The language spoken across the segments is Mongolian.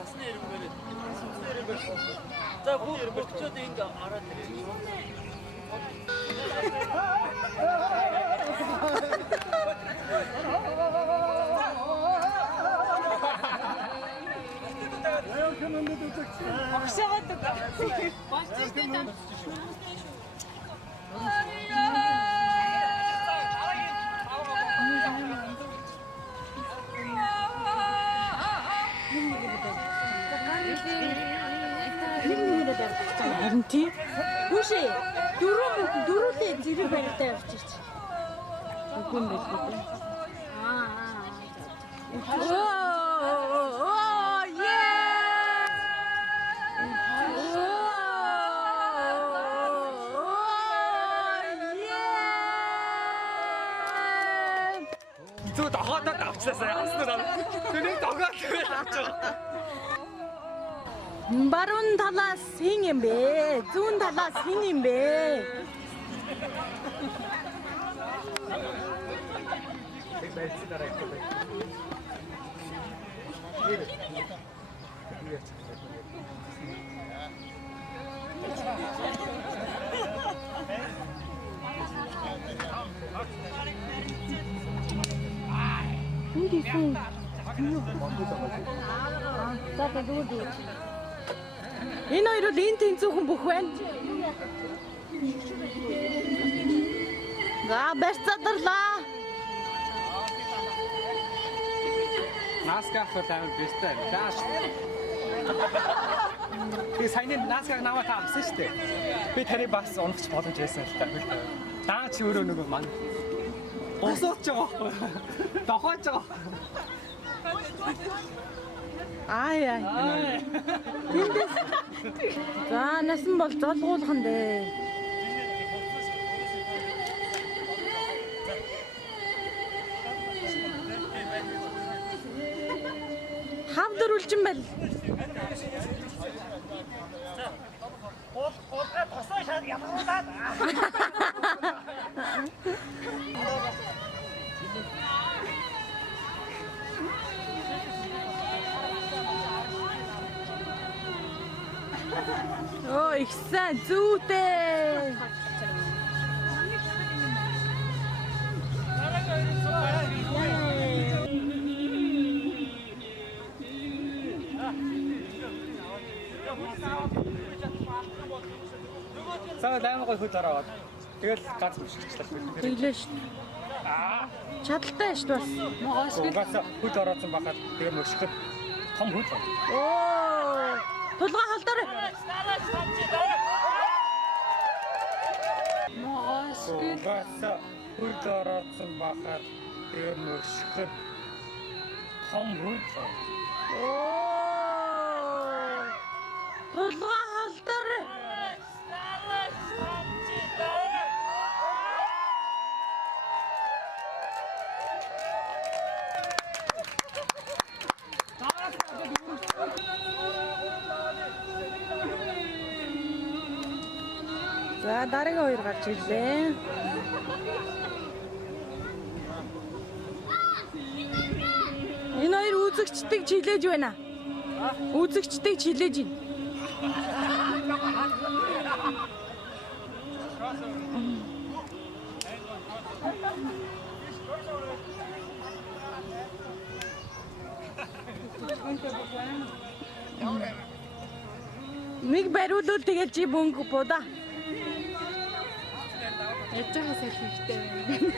Насны ирэмбэр. Насны ирэмбэр. За бүгд ингэ хараад ирээ. Багшаадаг. Болчихтой зам. Харин тийм. Хүүш ээ. Дөрөвлээ зэрэг барьтаа явчих. Үгүй юм байх үү? Зүг дохоодоо давчлаасаа яаснаар тэнийг дохоод авч байгаа. Баруун талаас хэн юм бэ? Зүүн талаас хэн юм бэ? Hindi po. Dapat dito. Энэ хоёроо энэ тэнцүүхэн бүх байна. За барьцаадарлаа. Насках амар бэстэй. Дааш. Би саяны насках наваа таасан шүү дээ. Би таны бас унагч боломж байсан л та. Даа чи өөрөө нөгөө мань. Босооч байгаа байхгүй. Дохооч байгаа. Ай. Тэндээс. За насан бол золгуулах нь дээ. Хавдар үлжин байл. Гол тосоо шаад ямруулаад. Оо ихсэн зүйтэй. Саа даан гой хөл ороод. Тэгэл гац бишгчлээ. Тэглээ шүү. Чадaltaй шүү бас. Могоос хөл ороодсон байхад тэгээ мөшгөд том хөл. Оо. Тулгаа халдаар. Могоос хөл ороодсон байхад тэгээ мөшгөд том хөл. Оо. Тулгаа халдаар. За дараагийн хоёр гарч ирлээ. Энэ хоёр үзэгчдийг чилээж байна. Үзэгчдийг чилээж байна. Нэг бариулвал тэгэл чи мөнгө буда. Ячаас хэлхийхтэй байна.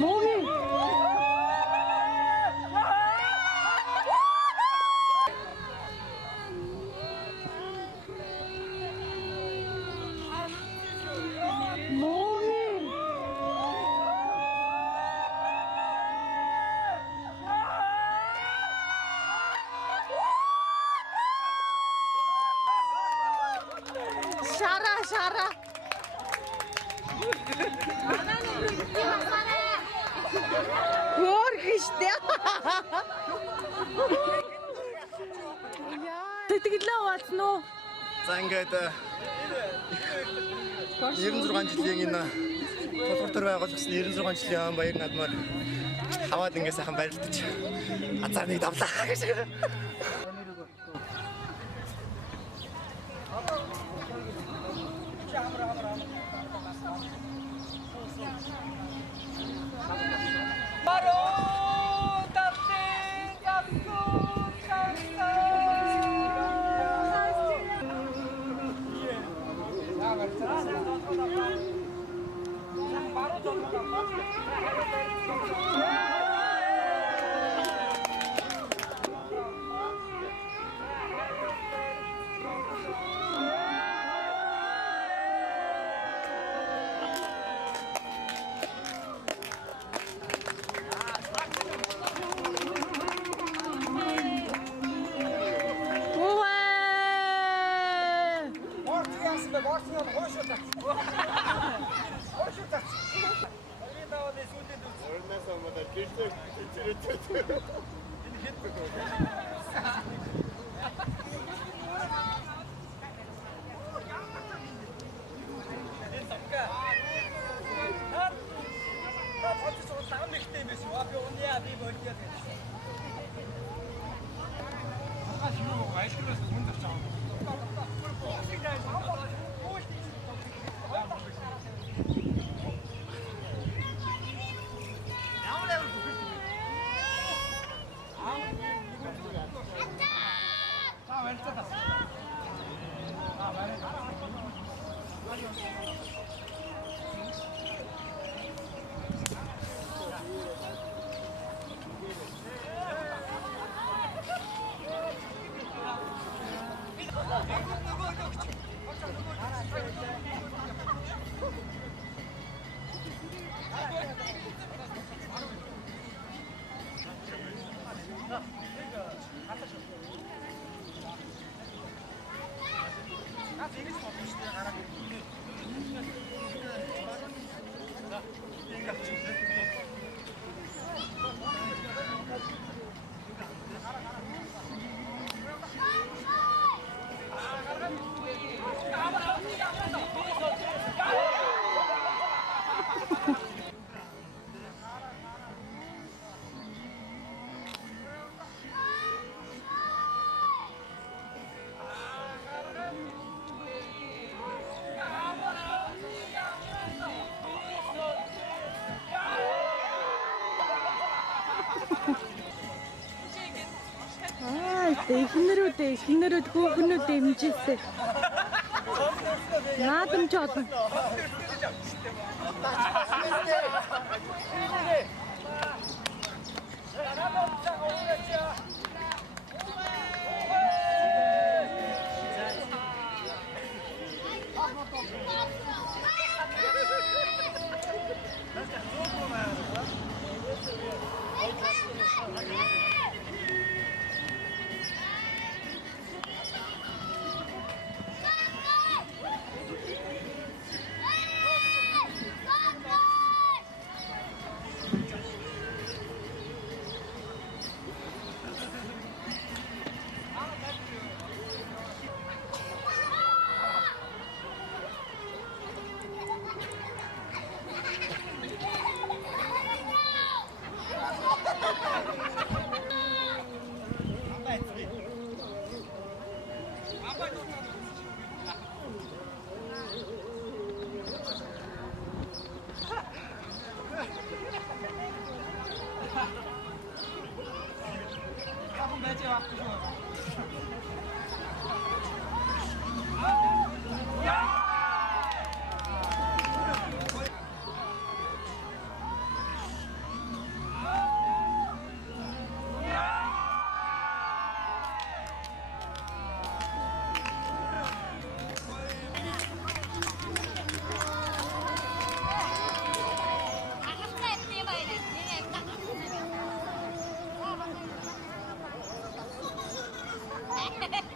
Моги. Шара. Гор штэ. Сэтгэлээ бацсан уу? За ингээд 96 жилийн энэ тулгуур төр байгуулсан 96 жилийн ам баяр надмаар хаваад ингээд сайхан барилдаж азар нэг давлаа гэж. Эхнэрүүд хүүхнүүд эмжээсэй. Наадамч олон. Ha ha ha!